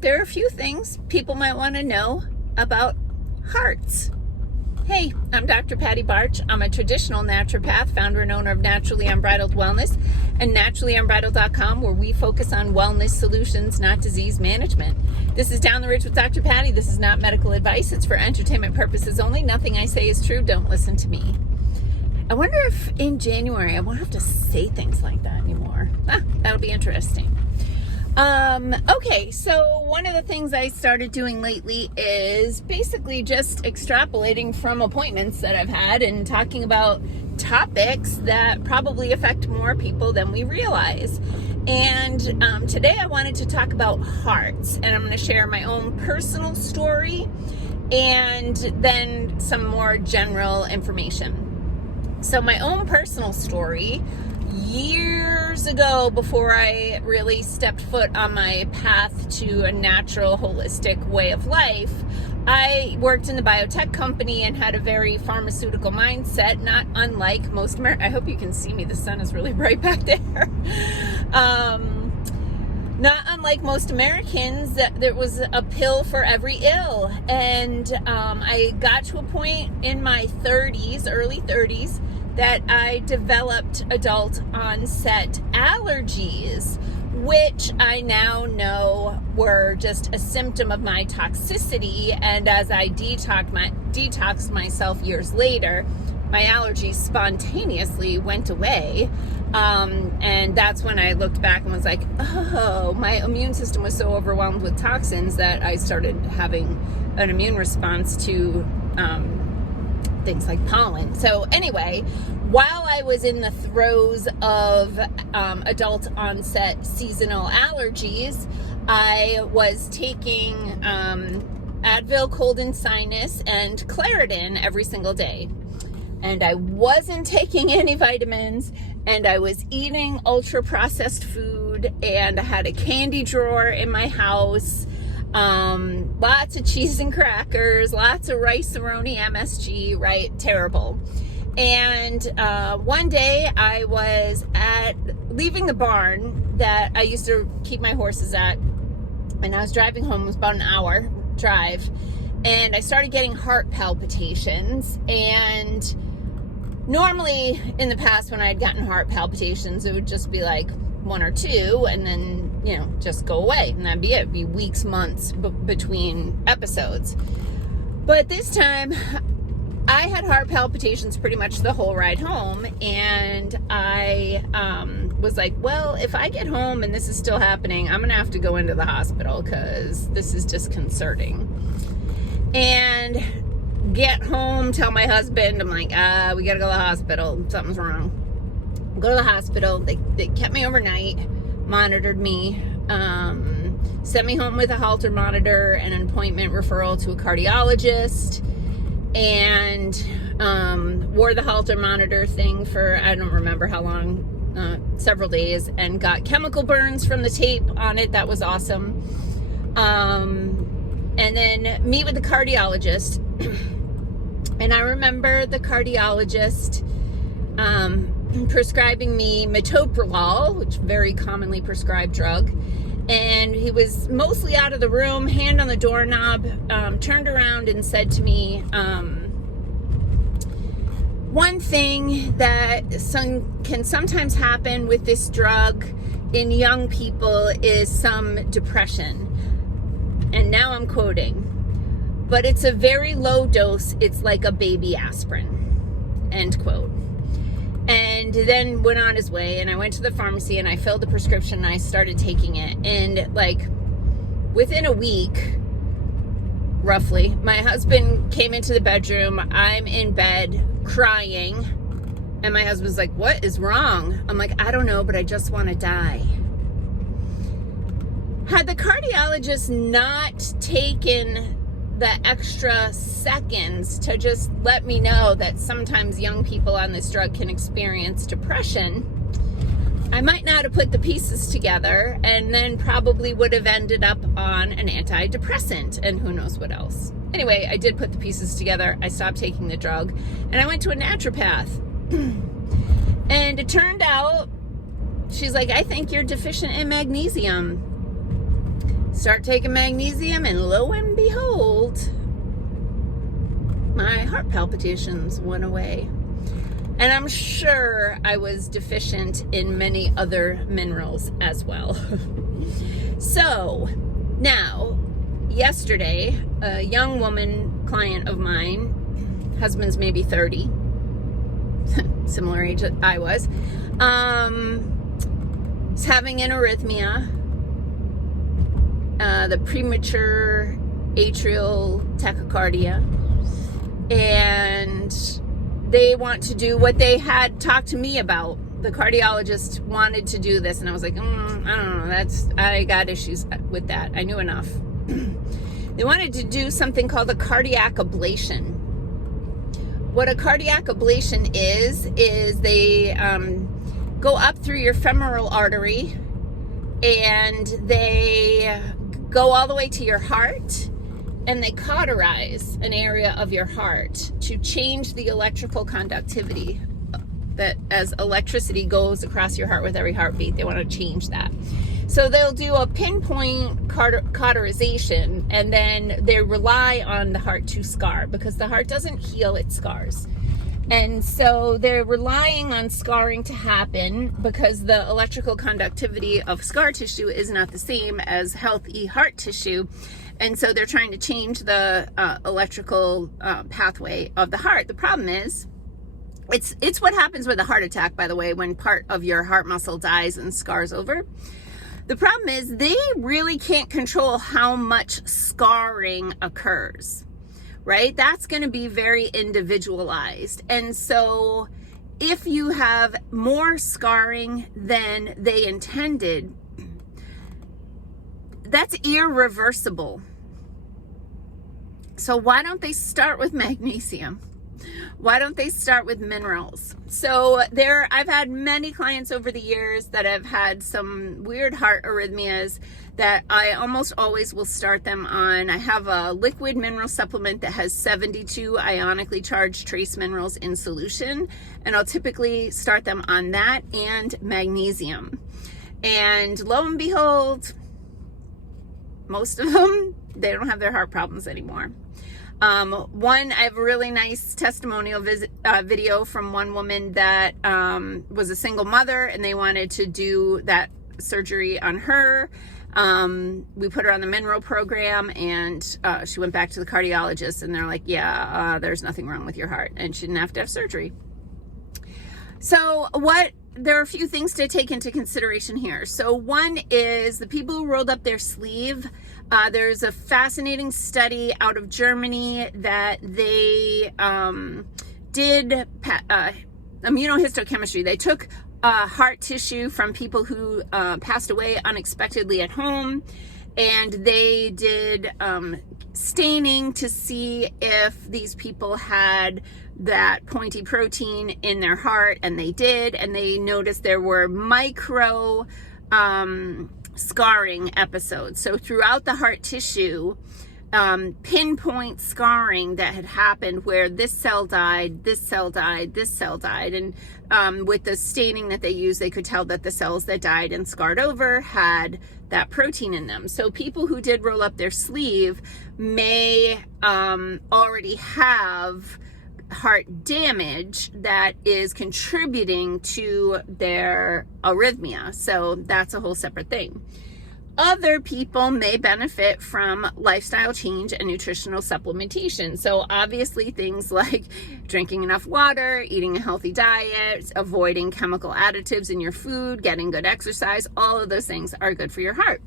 there are a few things people might want to know about hearts. Hey, I'm Dr. Patty Barch. I'm a traditional naturopath, founder and owner of Naturally Unbridled Wellness and naturallyunbridled.com, where we focus on wellness solutions, not disease management. This is Down the Ridge with Dr. Patty. This is not medical advice. It's for entertainment purposes only. Nothing I say is true. Don't listen to me. I wonder if in January I won't have to say things like that anymore. That'll be interesting. Okay, so one of the things I started doing lately is basically just extrapolating from appointments that I've had and talking about topics that probably affect more people than we realize. And today I wanted to talk about hearts, and I'm going to share my own personal story and then some more general information. So my own personal story, years ago, before I really stepped foot on my path to a natural, holistic way of life, I worked in the biotech company and had a very pharmaceutical mindset, not unlike most I hope you can see me. The sun is really bright back there. Not unlike most Americans, there was a pill for every ill. And I got to a point in my 30s, early 30s, that I developed adult onset allergies, which I now know were just a symptom of my toxicity. And as I detoxed myself years later, my allergies spontaneously went away. And that's when I looked back and was like, oh, my immune system was so overwhelmed with toxins that I started having an immune response to things like pollen. So anyway, while I was in the throes of adult onset seasonal allergies, I was taking Advil, cold and sinus, and Claritin every single day. And I wasn't taking any vitamins, and I was eating ultra processed food, and I had a candy drawer in my house, lots of cheese and crackers, lots of rice-a-roni MSG, right? Terrible. And one day I was leaving the barn that I used to keep my horses at, and I was driving home. It was about an hour drive, and I started getting heart palpitations. And normally in the past, when I had gotten heart palpitations, it would just be like one or two, and then, just go away, and that'd be it. It'd be weeks, months between episodes. But this time I had heart palpitations pretty much the whole ride home, and I was like, well, if I get home and this is still happening, I'm gonna have to go into the hospital because this is disconcerting. And get home, tell my husband, I'm like, we gotta go to the hospital, something's wrong. Go to the hospital. They kept me overnight, monitored me, sent me home with a Holter monitor and an appointment referral to a cardiologist, and wore the Holter monitor thing for, I don't remember how long, several days, and got chemical burns from the tape on it. That was awesome. And then meet with the cardiologist. And I remember the cardiologist prescribing me metoprolol, which is a very commonly prescribed drug. And he was mostly out of the room, hand on the doorknob, turned around and said to me, one thing that can sometimes happen with this drug in young people is some depression. And now I'm quoting, but it's a very low dose. It's like a baby aspirin, end quote. And then went on his way, and I went to the pharmacy and I filled the prescription and I started taking it. And like within a week, roughly, my husband came into the bedroom. I'm in bed crying, and my husband's like, what is wrong? I'm like, I don't know, but I just want to die. Had the cardiologist not taken the extra seconds to just let me know that sometimes young people on this drug can experience depression, I might not have put the pieces together, and then probably would have ended up on an antidepressant and who knows what else. Anyway, I did put the pieces together. I stopped taking the drug, and I went to a naturopath. And it turned out, she's like, I think you're deficient in magnesium. start taking magnesium, and lo and behold, my heart palpitations went away. And I'm sure I was deficient in many other minerals as well. So now, yesterday, a young woman client of mine, husband's maybe 30, similar age that I was, is having an arrhythmia, the premature atrial tachycardia, and they want to do what they had talked to me about. The cardiologist wanted to do this, and I was like, I don't know, I got issues with that. I knew enough. They wanted to do something called a cardiac ablation. What a cardiac ablation is they go up through your femoral artery, and they go all the way to your heart, and they cauterize an area of your heart to change the electrical conductivity, that as electricity goes across your heart with every heartbeat, they want to change that. So they'll do a pinpoint cauterization, and then they rely on the heart to scar, because the heart doesn't heal, it scars. And so they're relying on scarring to happen, because the electrical conductivity of scar tissue is not the same as healthy heart tissue. And so they're trying to change the electrical pathway of the heart. The problem is, it's what happens with a heart attack, by the way, when part of your heart muscle dies and scars over. The problem is they really can't control how much scarring occurs, right? That's going to be very individualized. And so if you have more scarring than they intended, that's irreversible. So why don't they start with magnesium? Why don't they start with minerals? So I've had many clients over the years that have had some weird heart arrhythmias that I almost always will start them on. I have a liquid mineral supplement that has 72 ionically charged trace minerals in solution, and I'll typically start them on that and magnesium. And lo and behold, most of them, they don't have their heart problems anymore. I have a really nice testimonial video from one woman that was a single mother, and they wanted to do that surgery on her. We put her on the mineral program, and she went back to the cardiologist, and they're like, yeah, there's nothing wrong with your heart, and she didn't have to have surgery. So there are a few things to take into consideration here. So one is the people who rolled up their sleeve. There's a fascinating study out of Germany that they did immunohistochemistry. They took heart tissue from people who passed away unexpectedly at home, and they did staining to see if these people had that pointy protein in their heart, and they did, and they noticed there were micro scarring episodes. So throughout the heart tissue, pinpoint scarring that had happened where this cell died, this cell died, this cell died. And with the staining that they used, they could tell that the cells that died and scarred over had that protein in them. So people who did roll up their sleeve may already have heart damage that is contributing to their arrhythmia. So that's a whole separate thing. Other people may benefit from lifestyle change and nutritional supplementation. So obviously things like drinking enough water, eating a healthy diet, avoiding chemical additives in your food, getting good exercise, all of those things are good for your heart.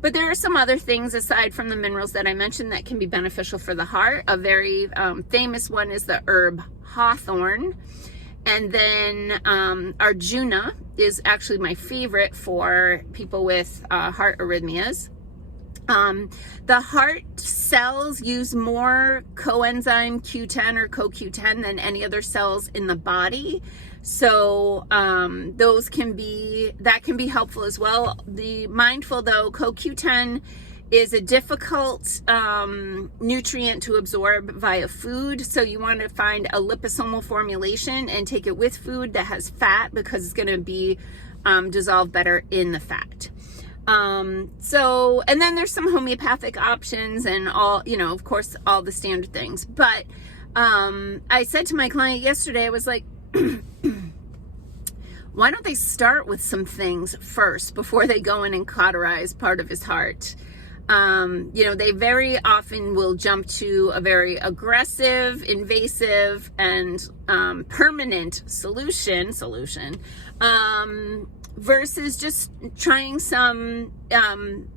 But there are some other things aside from the minerals that I mentioned that can be beneficial for the heart. A very famous one is the herb hawthorn. And then Arjuna is actually my favorite for people with heart arrhythmias. The heart cells use more coenzyme Q10 or CoQ10 than any other cells in the body. So that can be helpful as well. Be mindful though, CoQ10 is a difficult nutrient to absorb via food. So you want to find a liposomal formulation and take it with food that has fat, because it's going to be dissolved better in the fat. So, and then there's some homeopathic options and all, you know, of course, all the standard things. But I said to my client yesterday, I was like, why don't they start with some things first before they go in and cauterize part of his heart? You know, they very often will jump to a very aggressive, invasive, and permanent solution, versus just trying some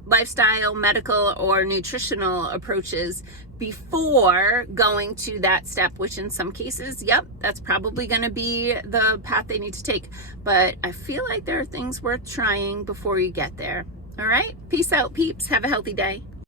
lifestyle, medical, or nutritional approaches before going to that step, which in some cases, yep, that's probably going to be the path they need to take. But I feel like there are things worth trying before you get there. All right. Peace out, peeps. Have a healthy day.